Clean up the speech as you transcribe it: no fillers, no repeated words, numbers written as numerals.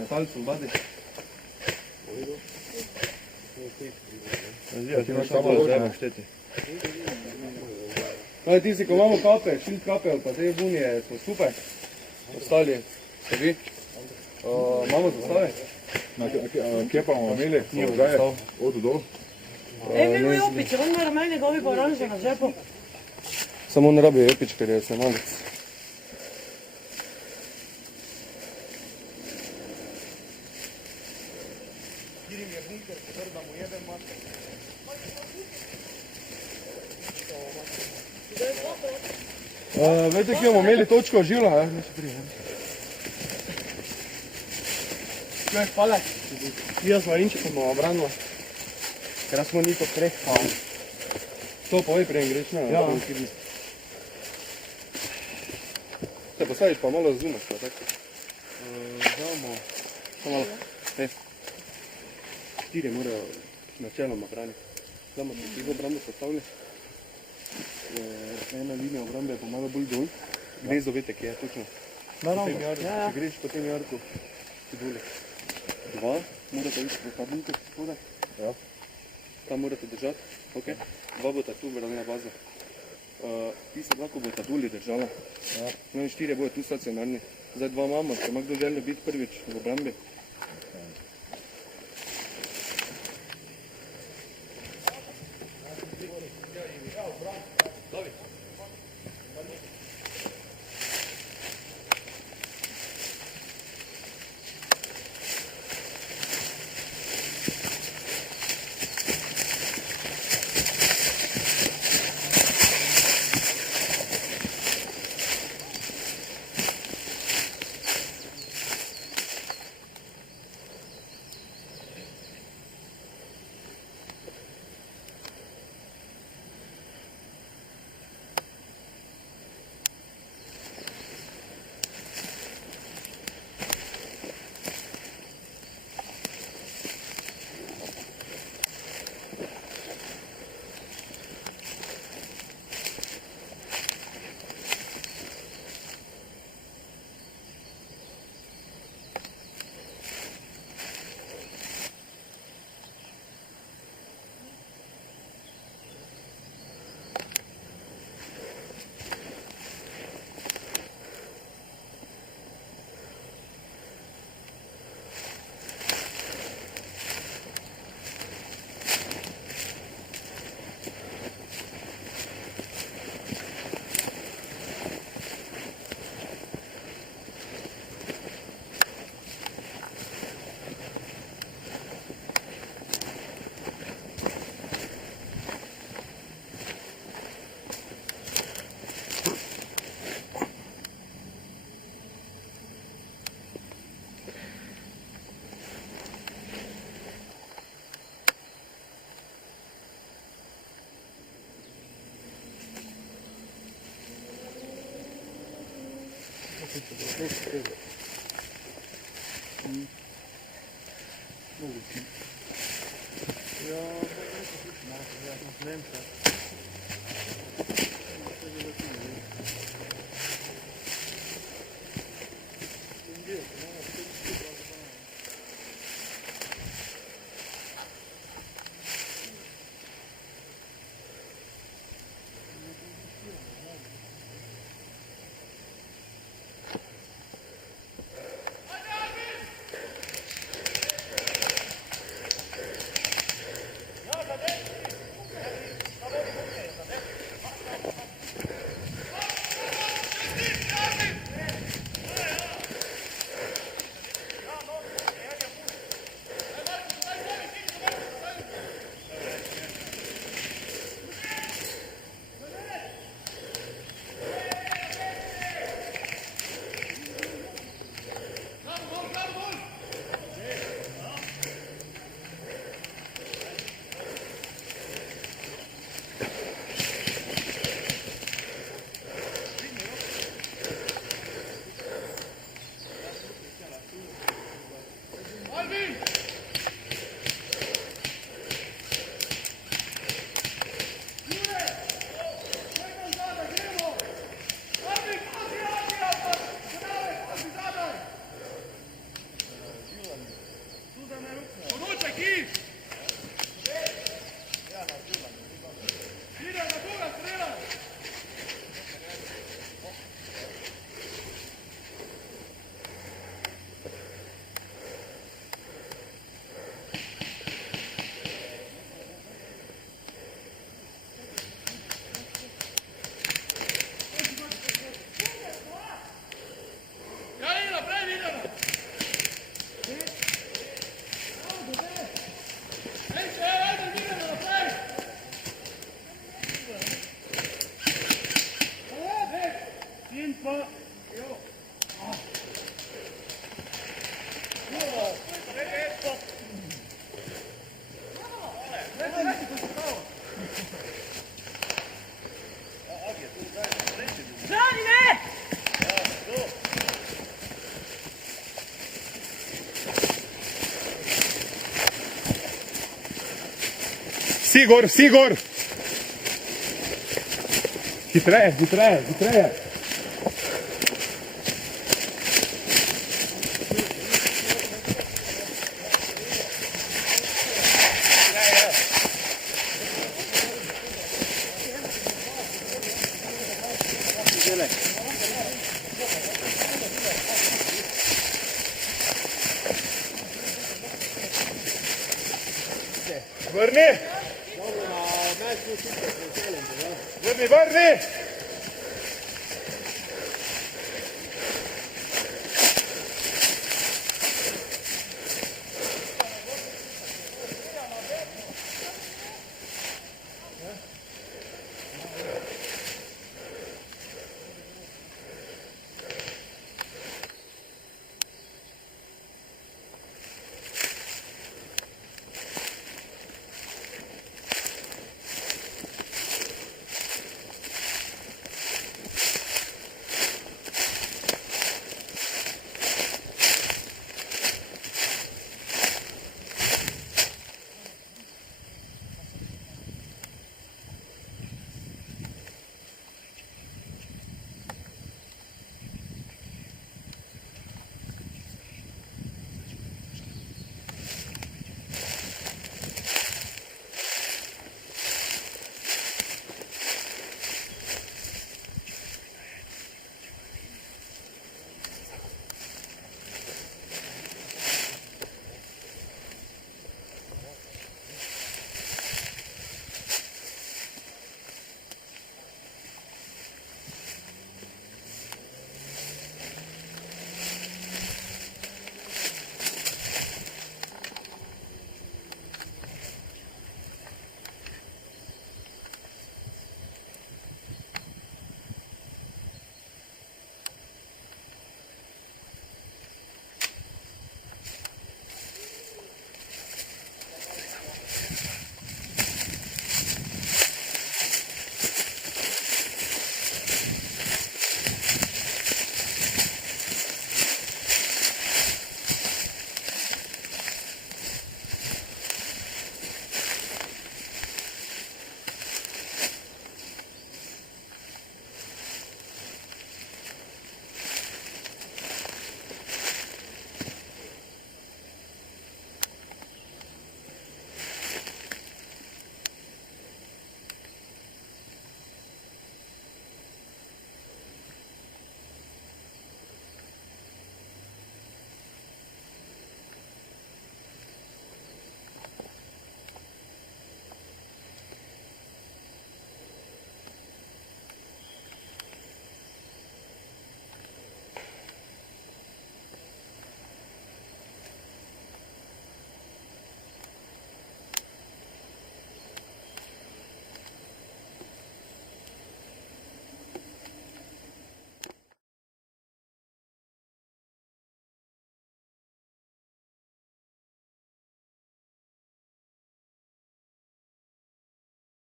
Metalcem badi. Tisti, ko imamo kape, šilt kape ali pa te bunije, smo skupaj. Ostali ste vi. Imamo zastave? Kje pa bomo imeli? Nimo zastav. Od do? Mi moj opice, on mora meni govi pa oranže na žepu. Samo ne rabi jopič, ker je se malec. Vete, kje bomo imeli točko žila? Kaj, hvala. Jaz smo Inčikom bomo obranili. Ker smo nito treh. To povej prej greš, ne? Ja. Se postaviš pa malo zumeš, pa tako. Damo. Samo malo. Štiri morajo načeloma braniti. Damo se tiho obrambo postavili. Ena linija obrambe je pa malo bolj dol. Gnezo vete, kje je točno. Naravno. Če greš po tem jarku, ti dole. Dva, morate iti v kabinke spodaj. Ja. Tam morate držati. Ok. Dva bota tu, branila baza. Tiste dva, ko bota doli držala. Ja. No in štirje bojo tu stacionarni. Zdaj dva imamo, če ima kdo želje biti prvič v obrambi. Vsi gor! Hitreje! Vrni!